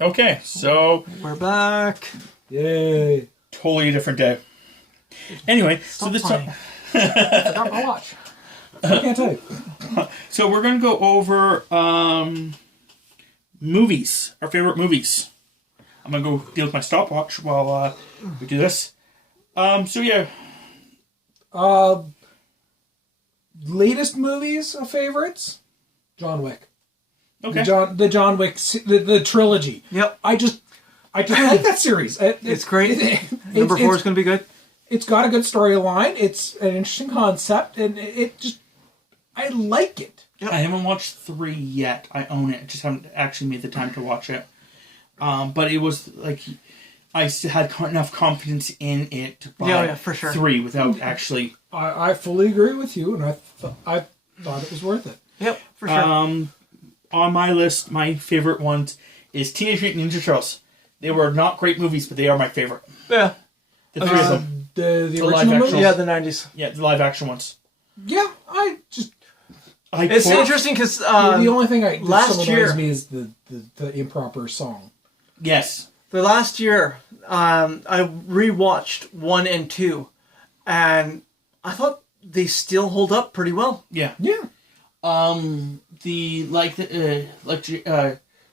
Okay, so We're back. Yay. totally different day. Anyway, so this time, I forgot my watch. I can't type. so we're going to go over movies, our favorite movies. I'm going to go deal with my stopwatch while we do this. So yeah. Latest movies of favorites? John Wick. Okay. The John Wick, the trilogy. Yep. I just like that series. It's great. Number 4 is going to be good. It's got a good storyline. It's an interesting concept, and I like it. Yep. I haven't watched 3 yet. I own it. I just haven't actually made the time to watch it. But it was like I had enough confidence in it to buy for sure. 3 without actually. I fully agree with you, and I thought it was worth it. Yep, for sure. On my list, my favorite ones is Teenage Mutant Ninja Turtles. They were not great movies, but they are my favorite. Yeah. The 3 of them. The live original action. movies? Yeah, the 90s. Yeah, the live action ones. Yeah, It's interesting because the only thing that last year annoys me is the improper song. Yes. The last year, I rewatched 1 and 2, and I thought they still hold up pretty well. Yeah. Yeah.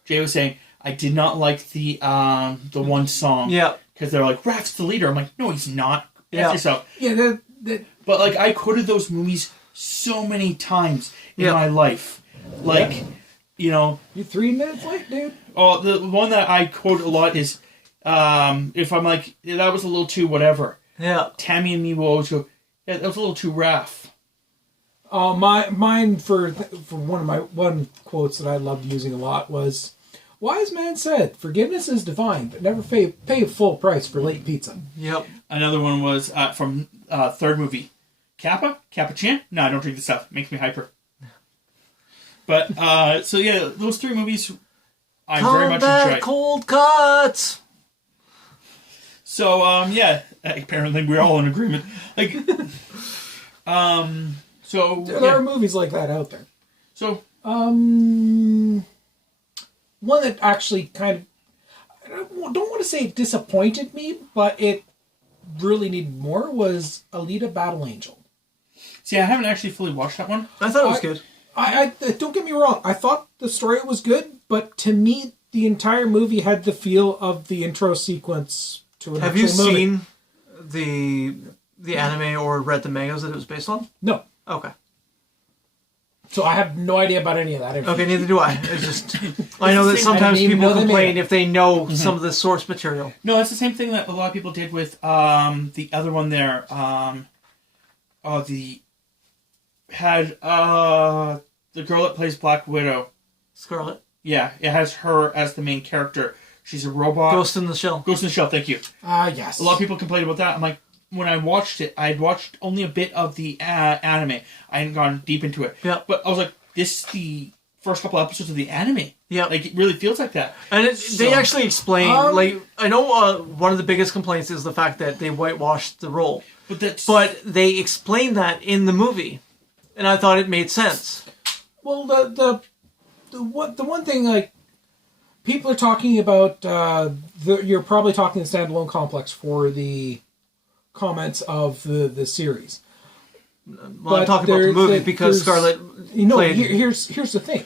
Jay was saying, I did not like the one song. Yeah. Because they're like, Raph's the leader. I'm like, no, he's not. Yeah. Yourself. Yeah. But like, I quoted those movies so many times in my life. Like, you're 3 minutes late, dude. Oh, the one that I quote a lot is, if I'm like, that was a little too whatever. Yeah. Tammy and me will always go, yeah, that was a little too Raph. Mine for one quotes that I loved using a lot was, "Wise man said, forgiveness is divine, but never pay full price for late pizza." Yep. Another one was from third movie, Kappa Chan. No, I don't drink this stuff. It makes me hyper. But so yeah, those 3 movies I very much enjoyed. Cold Cuts. So yeah, apparently we're all in agreement. Like, so there are movies like that out there. So one that actually kind of, I don't want to say it disappointed me, but it really needed more was Alita: Battle Angel. See, I haven't actually fully watched that one. I thought it was good. I don't get me wrong. I thought the story was good, but to me, the entire movie had the feel of the intro sequence to an Have you actual movie. seen the anime or read the mangas that it was based on? No. Okay. So I have no idea about any of that. Okay, neither do I. It's just I know that sometimes people complain if they know some of the source material. No, it's the same thing that a lot of people did with the other one there. The girl that plays Black Widow. Scarlet. Yeah, it has her as the main character. She's a robot. Ghost in the Shell. Ghost in the Shell, thank you. Yes. A lot of people complained about that. I'm like, when I watched it, I'd watched only a bit of the anime. I hadn't gone deep into it. Yeah. But I was like, this is the first couple episodes of the anime. Yeah. Like, it really feels like that. And they actually explain, I know one of the biggest complaints is the fact that they whitewashed the role. But they explain that in the movie. And I thought it made sense. Well, the one thing, like, people are talking about, you're probably talking the standalone complex for the comments of the series. Well, I'm talking about the movie because Scarlett played... Here's the thing.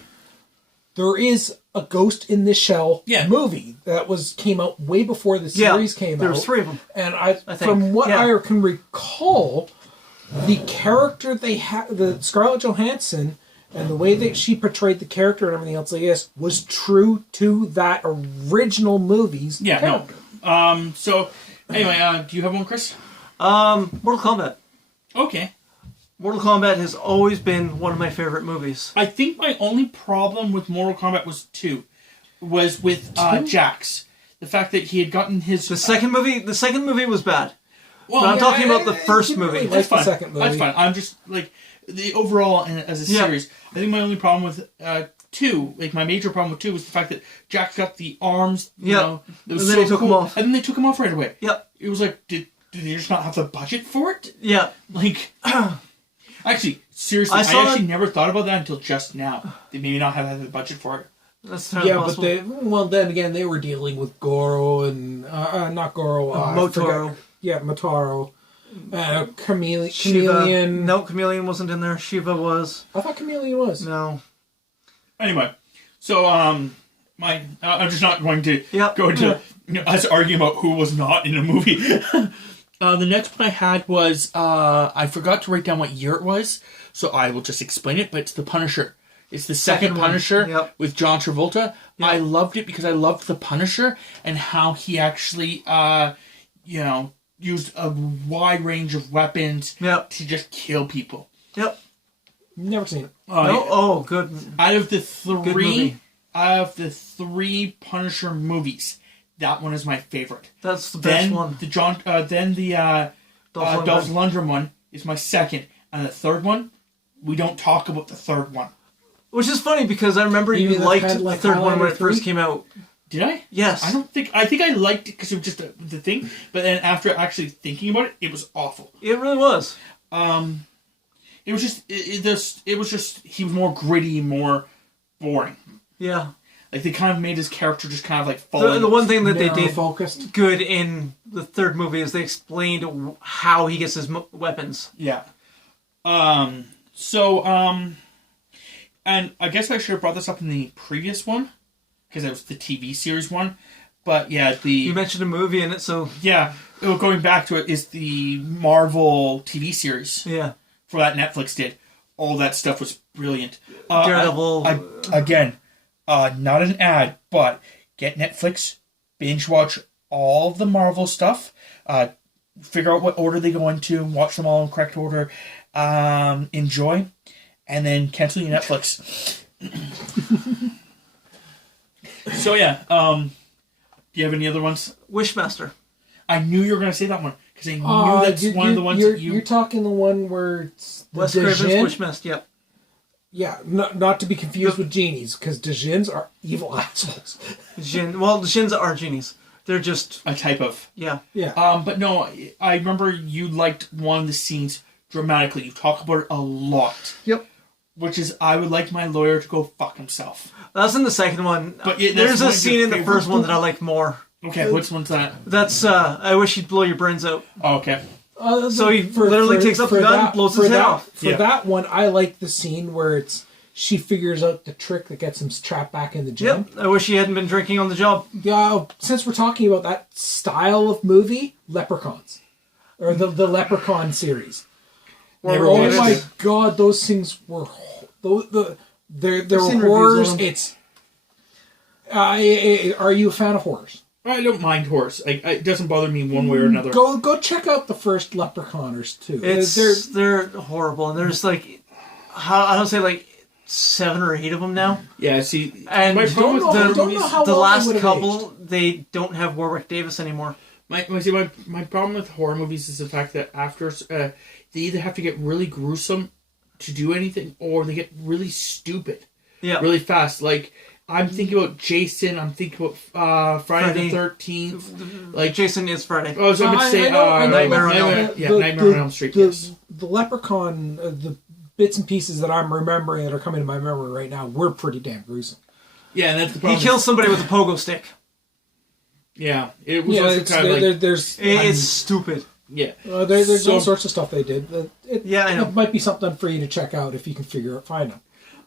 There is a Ghost in the Shell movie that came out way before the series came out. There was 3 of them. And from what I can recall, the character they had, the Scarlett Johansson, and the way that she portrayed the character and everything else like this was true to that original movie's character. No. So, anyway, do you have one, Chris? Mortal Kombat. Okay. Mortal Kombat has always been one of my favorite movies. I think my only problem with Mortal Kombat was with Jax. The fact that he had gotten his... The second movie was bad. Well, but I'm talking about the first movie. Really That's fine. The second movie. That's fine. I'm just, like, the overall, as a series, I think my only problem with 2, like, my major problem with 2 was the fact that Jax got the arms, you know, and then they took them off. And then they took them off right away. Yep. It was like, did they just not have the budget for it? Yeah. Like, actually, seriously, I actually never thought about that until just now. They maybe not have had the budget for it. That's yeah, possible. but then again, they were dealing with Goro and not Goro, Motaro. Motaro. Shiva. Chameleon. No, Chameleon wasn't in there. Shiva was. I thought Chameleon was. No. Anyway, so I'm just not going to go into us arguing about who was not in a movie. The next one I had was I forgot to write down what year it was, so I will just explain it. But it's The Punisher. It's the second Punisher with John Travolta. Yep. I loved it because I loved the Punisher and how he actually, used a wide range of weapons to just kill people. Yep. Never seen it. No? Oh, good. Out of the three Punisher movies, that one is my favorite. That's the best one. Dolph Lundgren one is my second, and the third one, we don't talk about the third one. Which is funny because I remember you liked the third one when it first came out. Did I? Yes. I think I liked it because it was just the thing, but then after actually thinking about it, it was awful. It really was. It was just he was more gritty, more boring. Yeah. Like they kind of made his character just kind of like fall. The one thing that they did focused good in the third movie is they explained how he gets his weapons. Yeah. And I guess I should have brought this up in the previous one, because it was the TV series one. But yeah, you mentioned a movie in it, so yeah. Going back to it is the Marvel TV series. Yeah. For that Netflix did. All that stuff was brilliant. Daredevil. Not an ad, but get Netflix, binge watch all the Marvel stuff, figure out what order they go into, watch them all in correct order, enjoy, and then cancel your Netflix. So yeah, do you have any other ones? Wishmaster. I knew you were going to say that one, because I knew that's one of the ones that You're talking the one where it's Wes Craven's Wishmaster, yep. Yeah, not to be confused with genies, because Djinns are evil assholes. The Djinns are genies. They're just a type of... Yeah. But no, I remember you liked one of the scenes dramatically. You talk about it a lot. Yep. Which is, I would like my lawyer to go fuck himself. That's in the second one. But there's a scene in the first one that I like more. Okay, which one's that? That's, I wish he'd blow your brains out. Oh, okay. So he literally takes up the gun and blows his head off. For that one, I like the scene where she figures out the trick that gets him trapped back in the gym. Yep, I wish he hadn't been drinking on the job. Yeah, since we're talking about that style of movie, Leprechauns. Or the Leprechaun series. Oh my god, those things were... There were horrors. It's... are you a fan of horrors? I don't mind horrors. It doesn't bother me one way or another. Go check out the first Leprechauners too. They're horrible, and there's like, I don't say like 7 or 8 of them now. Yeah, see, and my problem with the last couple, they don't have Warwick Davis anymore. My problem with horror movies is the fact that after they either have to get really gruesome to do anything, or they get really stupid. Yeah, really fast. Like, I'm thinking about Jason. I'm thinking about Friday the 13th. Like Jason is Friday. Oh, so I'm going to say Nightmare on Elm Street. The Leprechaun, the bits and pieces that I'm remembering that are coming to my memory right now were pretty damn gruesome. Yeah, and that's the problem. He kills somebody with a pogo stick. Yeah, it was also kind of like... It's stupid. Yeah. There's all sorts of stuff they did. I know. It might be something for you to check out if you can find them.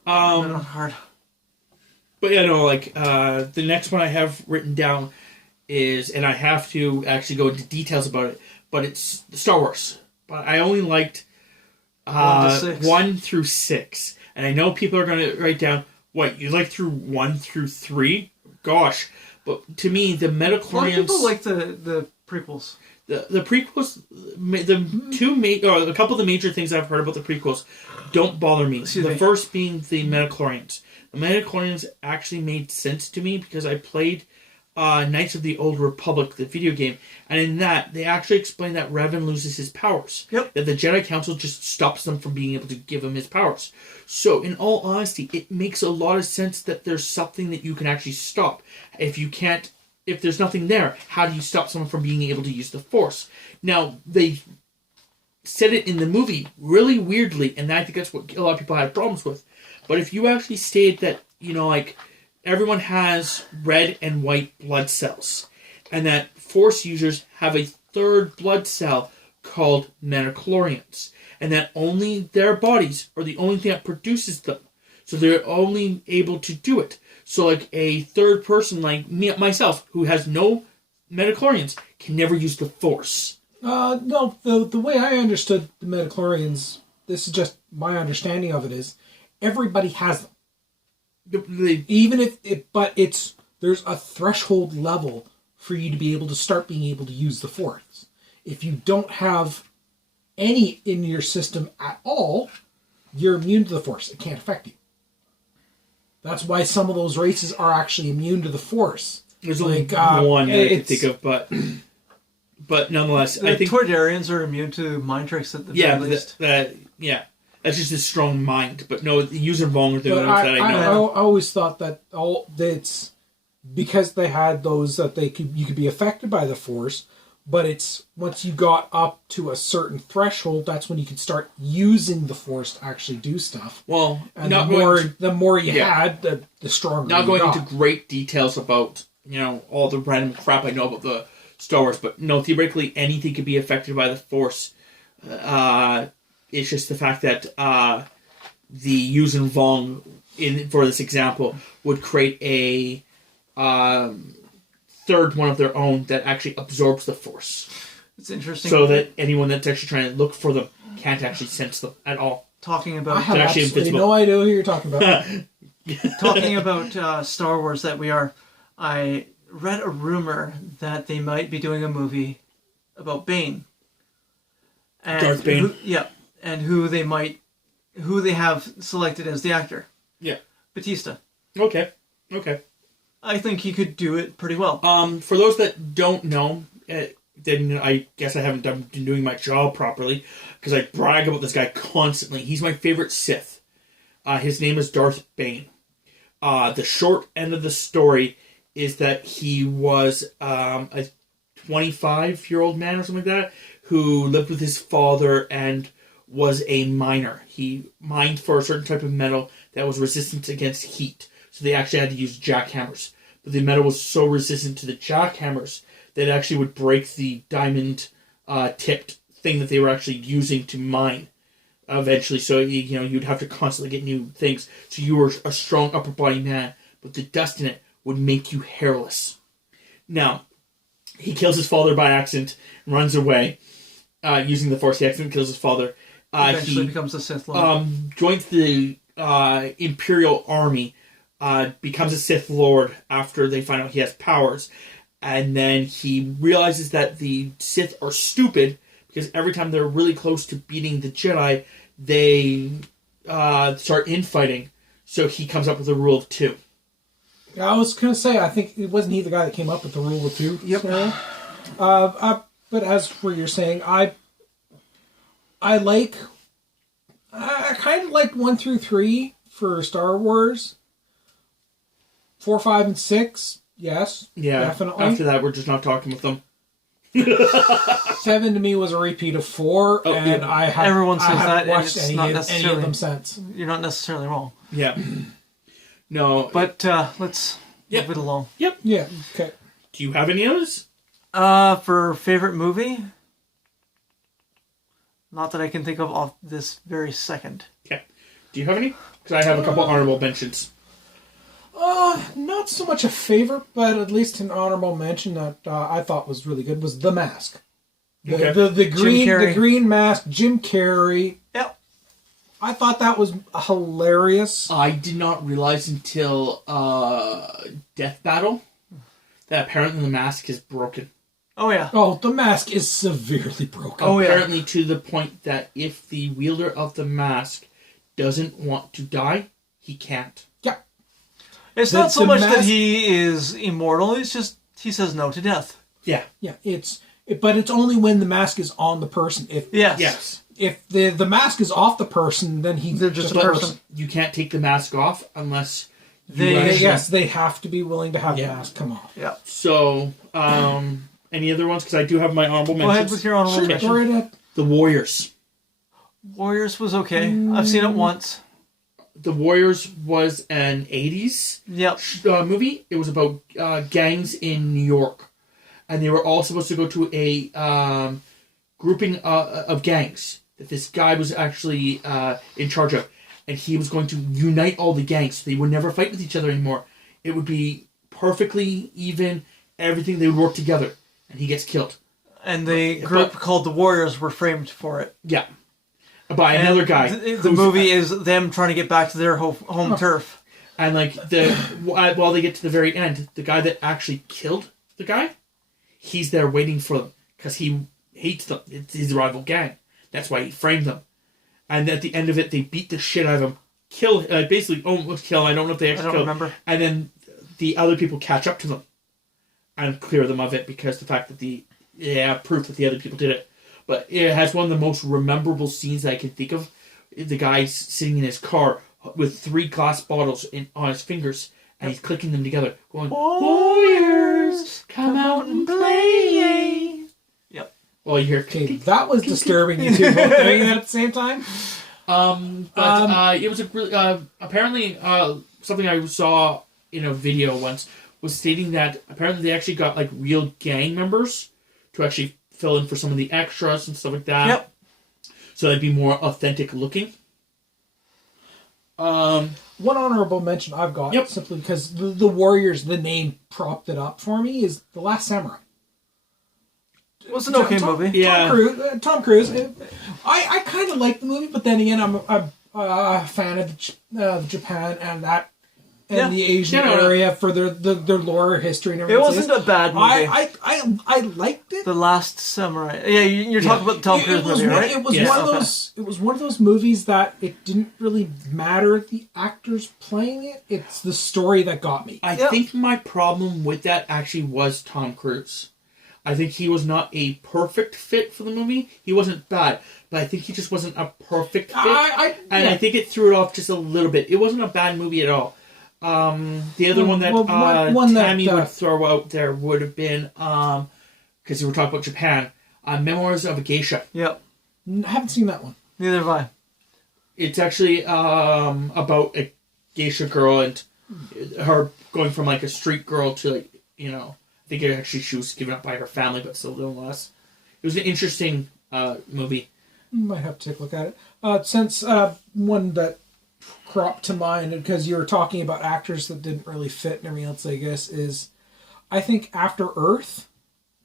Not hard. But yeah, no, like, the next one I have written down is, and I have to actually go into details about it, but it's Star Wars. But I only liked 1 through 6. And I know people are going to write down, what, you like through 1 through 3? Gosh. But to me, the Metachlorians... A lot of people like the prequels. The prequels, a couple of the major things I've heard about the prequels don't bother me. The first being the Metachlorians. The Metachlorians actually made sense to me because I played Knights of the Old Republic, the video game, and in that, they actually explain that Revan loses his powers. Yep. That the Jedi Council just stops them from being able to give him his powers. So, in all honesty, it makes a lot of sense that there's something that you can actually stop. If there's nothing there, how do you stop someone from being able to use the Force? Now, they said it in the movie really weirdly, and I think that's what a lot of people had problems with. But if you actually stated that, everyone has red and white blood cells, and that Force users have a third blood cell called metachlorians, and that only their bodies are the only thing that produces them. So they're only able to do it. So like a third person like me, myself, who has no metachlorians, can never use the Force. No, the way I understood the metachlorians, this is just my understanding of it, is everybody has them. Even if there's a threshold level for you to be able to start being able to use the Force. If you don't have any in your system at all, you're immune to the Force. It can't affect you. That's why some of those races are actually immune to the Force. There's only one that I can think of, but nonetheless, I think Toydarians are immune to mind tricks at the very least. That's just a strong mind. But no, the user Vong are the ones that I know. I always thought that it's because they had those that you could be affected by the Force, but it's once you got up to a certain threshold, that's when you could start using the Force to actually do stuff. Well, and the more you had, the stronger. Not going into great details about all the random crap I know about the Star Wars, but no, theoretically anything could be affected by the Force. It's just the fact that the Yuuzhan Vong, for this example, would create a third one of their own that actually absorbs the Force. It's interesting. So that anyone that's actually trying to look for them can't actually sense them at all. Talking about... I have absolutely no idea who you're talking about. Talking about Star Wars I read a rumor that they might be doing a movie about Bane. And Darth Bane? And who they have selected as the actor. Yeah. Batista. Okay. I think he could do it pretty well. For those that don't know, then I guess I haven't been doing my job properly, because I brag about this guy constantly. He's my favorite Sith. His name is Darth Bane. The short end of the story is that he was a 25-year-old man or something like that, who lived with his father and was a miner. He mined for a certain type of metal that was resistant against heat. So they actually had to use jackhammers. But the metal was so resistant to the jackhammers that it actually would break the diamond tipped thing that they were actually using to mine eventually. So you'd have to constantly get new things. So you were a strong upper body man, but the dust in it would make you hairless. Now, he kills his father by accident, runs away using the Force. He accidentally kills his father. Eventually becomes a Sith Lord. Joins the Imperial Army, becomes a Sith Lord after they find out he has powers. And then he realizes that the Sith are stupid because every time they're really close to beating the Jedi, they start infighting. So he comes up with a rule of 2. I was going to say, I think it wasn't he the guy that came up with the rule of 2. Yep. But as for you're saying, I kind of like 1 through 3 for Star Wars. 4, 5, and 6, yes, definitely. After that, we're just not talking with them. 7 to me was a repeat of 4, and I haven't watched any of them since. You're not necessarily wrong. Yeah. No. But let's move it along. Yep. Yeah, okay. Do you have any others? For favorite movie? Not that I can think of off this very second. Okay. Do you have any? Because I have a couple honorable mentions. Not so much a favorite, but at least an honorable mention that I thought was really good was The Mask. The green mask, Jim Carrey. Yep. I thought that was hilarious. I did not realize until Death Battle that apparently the mask is broken. Oh, yeah. Oh, the mask is severely broken. Oh, apparently to the point that if the wielder of the mask doesn't want to die, he can't. Yeah. It's not so much that he is immortal, it's just he says no to death. Yeah. Yeah, but it's only when the mask is on the person. Yes. If the mask is off the person, then they're just a person. You can't take the mask off unless they have to be willing to have the mask come off. Yeah. So, any other ones? Because I do have my honorable mentions. Go ahead with your honorable mentions. Go right ahead. The Warriors. Warriors was okay. I've seen it once. The Warriors was an 80s movie. It was about gangs in New York. And they were all supposed to go to a grouping of gangs that this guy was actually in charge of. And he was going to unite all the gangs so they would never fight with each other anymore. It would be perfectly even, everything, they would work together. And he gets killed. And the group called the Warriors were framed for it. Yeah. By another guy. The movie is them trying to get back to their home turf. And like while they get to the very end, the guy that actually killed the guy, he's there waiting for them because he hates them. It's his rival gang. That's why he framed them. And at the end of it, they beat the shit out of him. Basically almost kill. I don't know if they actually killed. Remember. And then the other people catch up to them and clear them of it because the fact that proof that the other people did it. But it has one of the most memorable scenes that I can think of. The guy's sitting in his car with 3 glass bottles on his fingers, and he's clicking them together, going, "Warriors, come out and play." Yep. Well, you hear. Okay, that was disturbing. You two both doing that at the same time. It was a really apparently something I saw in a video once was stating that apparently they actually got like real gang members to actually fill in for some of the extras and stuff like that. Yep. So they'd be more authentic looking. One honorable mention I've got, simply because the Warriors, the name propped it up for me, is The Last Samurai. It was an okay movie. Tom Cruise. I kind of like the movie, but then again, I'm a fan of Japan and that. And the Asian area for their lore, history, and everything. It wasn't a bad movie. I liked it. The Last Samurai. Yeah, you're talking about the Tom Cruise movie, right? It was one of those. It was one of those movies that it didn't really matter the actors playing it. It's the story that got me. I think my problem with that actually was Tom Cruise. I think he was not a perfect fit for the movie. He wasn't bad, but I think he just wasn't a perfect fit. I think it threw it off just a little bit. It wasn't a bad movie at all. The other one that Tammy would throw out there would have been, because we were talking about Japan, Memoirs of a Geisha. Yep. I haven't seen that one. Neither have I. It's actually about a geisha girl and her going from like a street girl to like, I think actually she was given up by her family, but still nonetheless. It was an interesting movie. Might have to take a look at it. Since one that cropped to mind, because you were talking about actors that didn't really fit and everything else, I guess, is I think After Earth,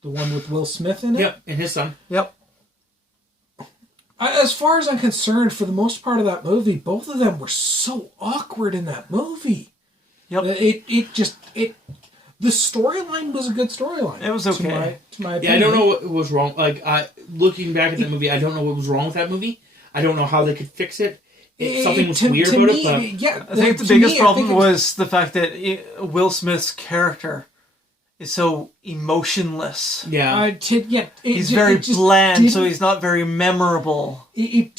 the one with Will Smith in it. Yep, and his son. Yep. As far as I'm concerned, for the most part of that movie, both of them were so awkward in that movie. Yep. The storyline was a good storyline. It was okay. To my opinion. Yeah, I don't know what was wrong. Like, looking back at the movie, I don't know what was wrong with that movie. I don't know how they could fix it. Something was weird about it. But yeah, I think the biggest problem was the fact that Will Smith's character is so emotionless. Yeah. He's very bland, so he's not very memorable. It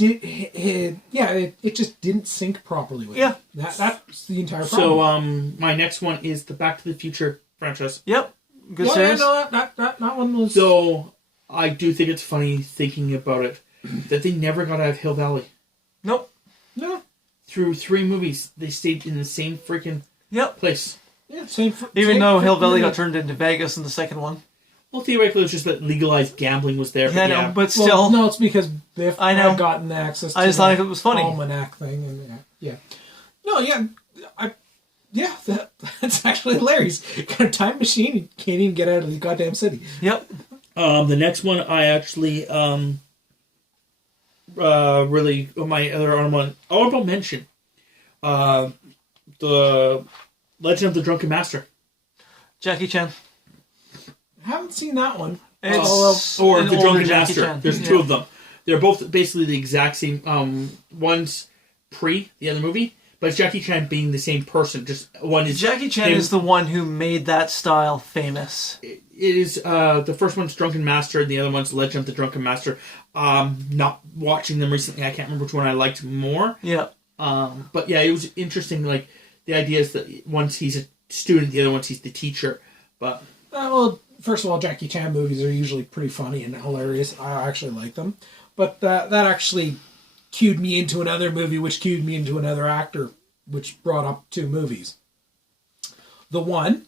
just didn't sync properly with it. That's the entire So, problem. my next one is the Back to the Future franchise. Yep. Good series. That one was... So, I do think it's funny thinking about it, that they never got out of Hill Valley. Nope. No. Through 3 movies, they stayed in the same freaking place. Yeah, Even though Hill Valley got turned into Vegas in the second one. Well, theoretically, it was just that legalized gambling was there. Yeah, but still. Well, no, it's because Biff had gotten access to I just thought it was funny. Almanac thing. And that's actually hilarious. Got a time machine, you can't even get out of the goddamn city. Yep. The next one, I actually... really, my other honorable mention, the Legend of the Drunken Master. Jackie Chan. I haven't seen that one. Or the Drunken Master. There's 2 of them. They're both basically the exact same. One's pre the other movie, but it's Jackie Chan being the same person. Just one is Jackie Chan is the one who made that style famous. It is the first one's Drunken Master, and the other one's Legend of the Drunken Master. Not watching them recently, I can't remember which one I liked more. Yeah. But yeah, it was interesting. Like the idea is that once he's a student, the other one's he's the teacher. But well, first of all, Jackie Chan movies are usually pretty funny and hilarious. I actually like them. But that actually cued me into another movie, which cued me into another actor which brought up 2 movies. The one,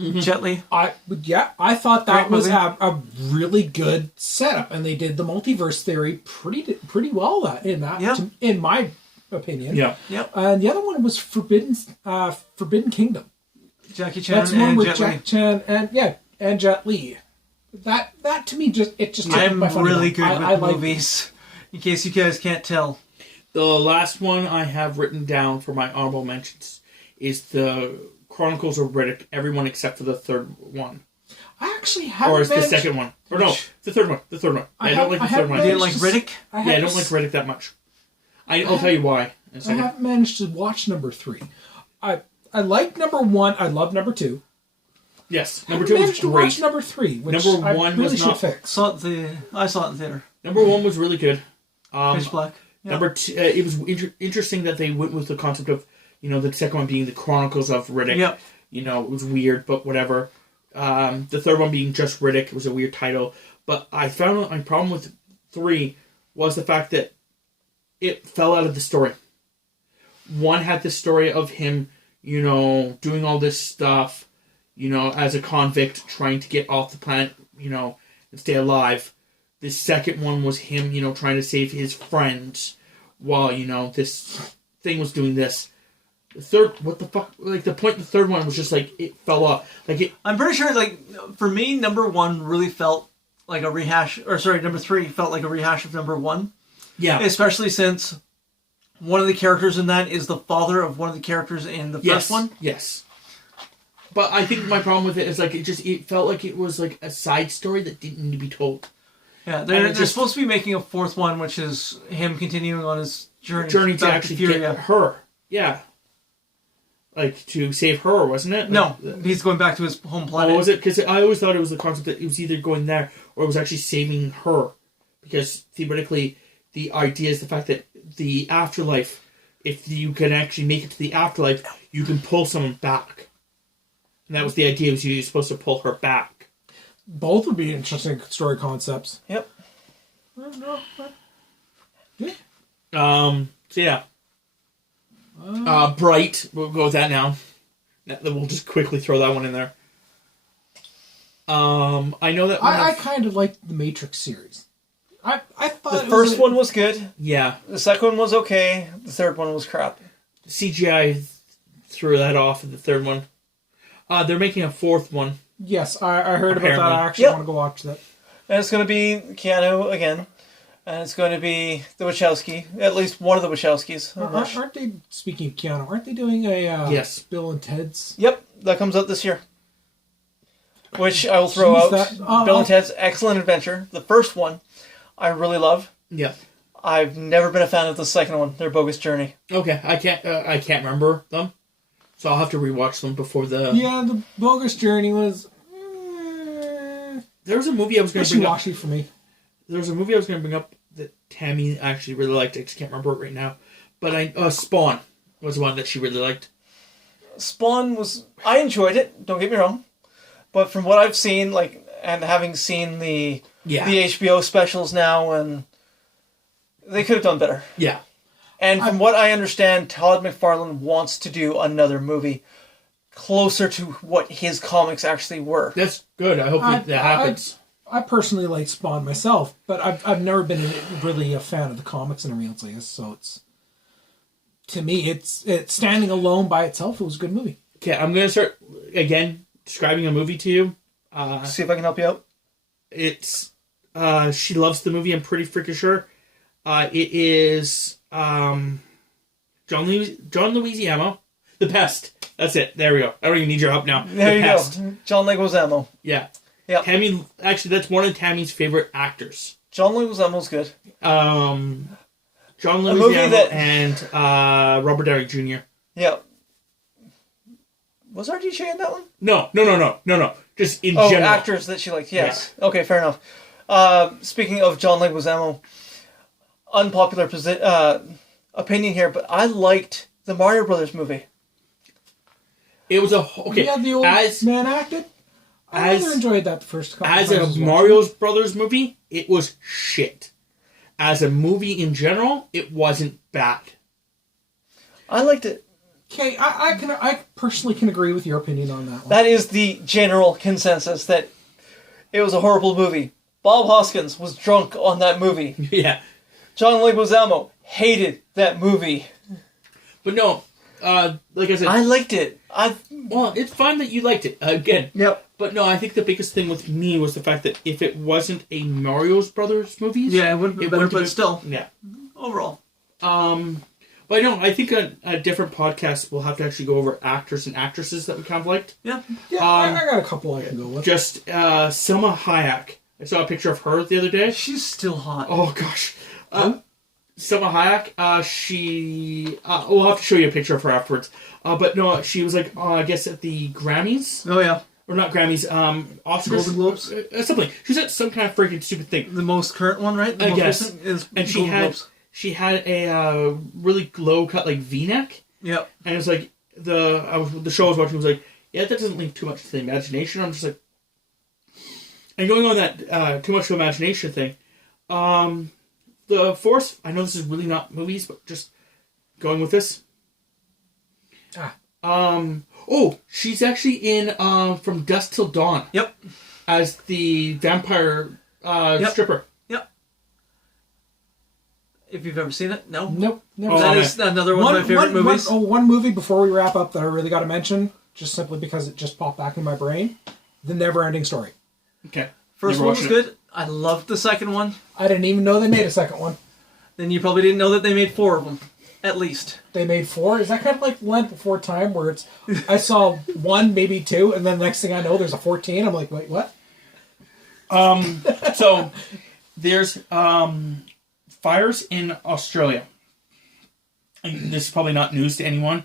Jet Li. I thought that Great was movie. a really good setup, and they did the multiverse theory pretty well in my opinion. Yeah. Yep. And the other one was Forbidden Kingdom. Jackie Chan That's one and with Jet Jackie Li. Chan and Jet Li. That to me just I'm my funny really bone. good with I like movies. In case you guys can't tell. The last one I have written down for my honorable mentions is the Chronicles of Riddick. Everyone except for the third one. I actually haven't. Or it's the managed- second one. Or no, the third one. The third one. I don't like the third one. You didn't like Riddick? Yeah, I don't like Riddick that much. I'll tell you why in a I second. haven't managed to watch number 3. I like number 1. I love number 2. Yes, I number haven't 2 was managed to watch great. number 3, which Number I 1 really was should not- fix. I saw it in theater. Number 1 was really good. Pitch Black. Yeah. Number 2, it was interesting that they went with the concept of, the second one being the Chronicles of Riddick. Yep. It was weird, but whatever. The third one being just Riddick was a weird title. But I found my problem with 3 was the fact that it fell out of the story. 1 had the story of him, doing all this stuff, as a convict trying to get off the planet, and stay alive. The second one was him, trying to save his friends while, this thing was doing this. The third, what the fuck? Like, the point in the third one was just, it fell off. I'm pretty sure, for me, number 1 really felt like a rehash, number 3 felt like a rehash of number 1. Yeah. Especially since one of the characters in that is the father of one of the characters in the first one. Yes. But I think my problem with it is, it felt like it was, a side story that didn't need to be told. Yeah, they're supposed to be making a 4th one, which is him continuing on his journey To back actually Furia. get her. Yeah. To save her, wasn't it? No, he's going back to his home planet. Oh, was it? Because I always thought it was the concept that it was either going there or it was actually saving her. Because theoretically, the idea is the fact that the afterlife, if you can actually make it to the afterlife, you can pull someone back. And that was the idea, was you're supposed to pull her back. Both would be interesting story concepts. Yep. I don't know. Yeah. So yeah. Bright. We'll go with that now. We'll just quickly throw that one in there. I know that I kind of liked the Matrix series. I thought The first one was good. Yeah. The second one was okay. The third one was crap. CGI threw that off of the third one. They're making a 4th one. Yes, I heard Apparently. about that. I actually want to go watch that. And it's going to be Keanu again. And it's going to be the Wachowski. At least one of the Wachowskis. Aren't they, speaking of Keanu, aren't they doing a Yes. Bill and Ted's? Yep, that comes out this year. Which I will throw out. Bill and Ted's Excellent Adventure. The first one, I really love. Yeah. I've never been a fan of the second one, Their Bogus Journey. Okay, I can't remember them, so I'll have to rewatch them before the. Yeah, the Bogus Journey was. There was a movie I was going to bring up. Wishy-washy for me. There was a movie I was going to bring up that Tammy actually really liked. I just can't remember it right now, but Spawn was one that she really liked. Spawn was. I enjoyed it. Don't get me wrong, but from what I've seen, and having seen the HBO specials now, and they could have done better. Yeah. And from what I understand, Todd McFarlane wants to do another movie closer to what his comics actually were. That's good. I hope that happens. I personally like Spawn myself, but I've never been really a fan of the comics and everything else like this. So to me, it's standing alone by itself. It was a good movie. Okay, I'm gonna start again describing a movie to you. See if I can help you out. It's she loves the movie. I'm pretty freaking sure. It is John Leguizamo, The Pest. That's it. There we go. I don't even need your help now. There The you Pest. go. John Leguizamo. Yeah. Yeah. Tammy, actually, that's one of Tammy's favorite actors. John Leguizamo's good. John A movie Leguizamo that- and Robert Downey Jr. Yeah. Was RDJ in that one? No. Just in Oh, general. actors that she liked. Yes. Yeah. Okay, fair enough. Speaking of John Leguizamo, unpopular opinion here, but I liked the Mario Brothers movie. It was okay. Yeah, the old man acted. I rather enjoyed that the first couple as times. a Mario Brothers movie, it was shit. As a movie in general, it wasn't bad. I liked it. Okay, I personally can agree with your opinion on that one. That is the general consensus, that it was a horrible movie. Bob Hoskins was drunk on that movie. Yeah. John Leguizamo hated that movie. But no, like I said... I liked it. Well, it's fine that you liked it, again. Yep. But no, I think the biggest thing with me was the fact that if it wasn't a Mario's Brothers movie... Yeah, it wouldn't be better, but still. Yeah. Overall. But no, I think a different podcast will have to actually go over actors and actresses that we kind of liked. Yeah. Yeah, I got a couple I can go with. Just Selma Hayek. I saw a picture of her the other day. She's still hot. Oh, gosh. Selma Hayek, she... we'll have to show you a picture of her afterwards. But no, she was like, I guess at the Grammys? Oh, yeah. Or not Grammys, Oscars? Golden Globes? Something. She was at some kind of freaking stupid thing. The most current one, right? The most recent is and she had a really low-cut, like, V-neck. Yep. And it was like, the show I was watching was like, yeah, that doesn't leave too much to the imagination. I'm just like... And going on that too much to imagination thing, the Force, I know this is really not movies, but just going with this. She's actually in From Dusk Till Dawn. Yep. As the vampire stripper. Yep. If you've ever seen it, no? Nope. That is another one of my favorite movies. One movie before we wrap up that I really got to mention, just simply because it just popped back in my brain. The Never-Ending Story. Okay. First one was good. I loved the second one. I didn't even know they made a second one. Then you probably didn't know that they made 4 of them. At least. They made 4? Is that kind of like Land Before Time, where it's... I saw 1, maybe 2, and then the next thing I know, there's a 14. I'm like, wait, what? So, there's fires in Australia. And this is probably not news to anyone.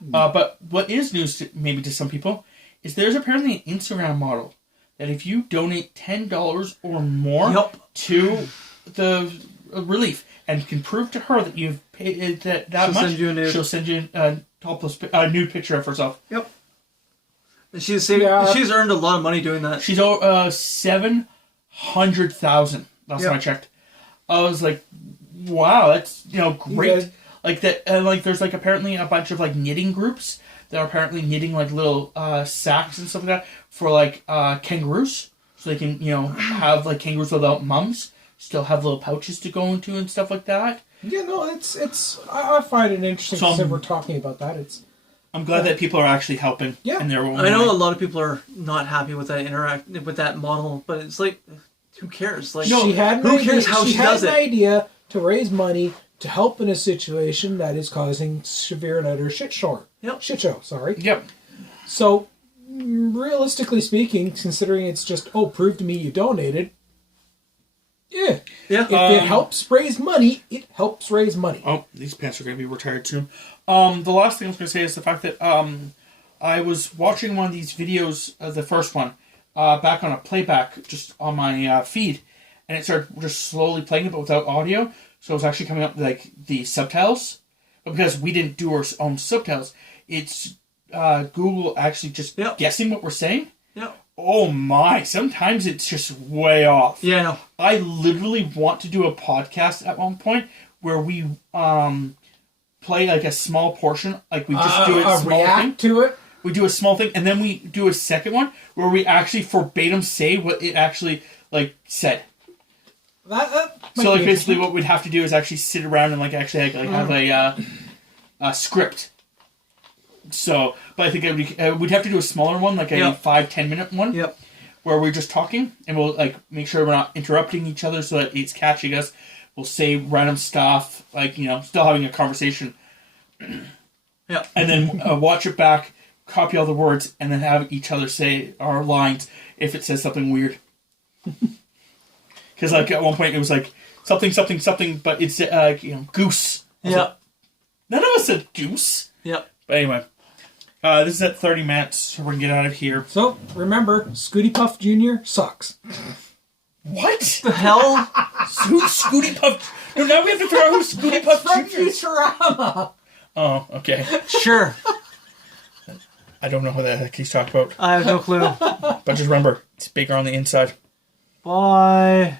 But what is news maybe to some people is there's apparently an Instagram model that if you donate $10 or more to the relief and can prove to her that you've paid that much, she'll send you a topless nude picture of herself. Yep. And she's earned a lot of money doing that. She's $700,000 last time I checked. I was like, wow, that's great. Yeah. Like that, like there's like apparently a bunch of like knitting groups that are apparently knitting like little sacks and stuff like that for like kangaroos, so they can have like kangaroos without mums, still have little pouches to go into and stuff like that. Yeah, no, it's I find it interesting since we're talking about that. I'm glad that people are actually helping. Yeah, in their own I know a lot of people are not happy with that model, but it's like, who cares? Like, who cares how she does it? She had an idea to raise money to help in a situation that is causing severe and utter shit show. Sorry. Yep. So, realistically speaking, considering it's just, prove to me you donated. Yeah. If it helps raise money, it helps raise money. Oh, these pants are going to be retired soon. The last thing I was going to say is the fact that I was watching one of these videos, the first one, back on a playback, just on my feed, and it started just slowly playing it, but without audio. So it was actually coming up like the subtitles. But because we didn't do our own subtitles, it's Google actually just guessing what we're saying. Yeah. Oh my, sometimes it's just way off. Yeah, I know. I literally want to do a podcast at one point where we play like a small portion, like we just do a small react to it. We do a small thing, and then we do a second one where we actually verbatim say what it actually like said. So like basically what we'd have to do is actually sit around and like actually have a script. So, but I think we'd have to do a smaller one, like a 5-10 minute one. Yep. Where we're just talking, and we'll like make sure we're not interrupting each other so that it's catching us. We'll say random stuff, like still having a conversation. Yeah. And then watch it back, copy all the words, and then have each other say our lines if it says something weird. Because like at one point it was like something, but it's goose. Yeah. None of us said goose. Yep. But anyway, this is at 30 minutes, so we're gonna get out of here. So remember, Scooty Puff Jr. sucks. What the hell? Scooty Puff? No, now we have to figure out who Scooty Puff Jr. is. Futurama. Oh, okay. Sure. I don't know who the heck he's talking about. I have no clue. But just remember, it's bigger on the inside. Bye.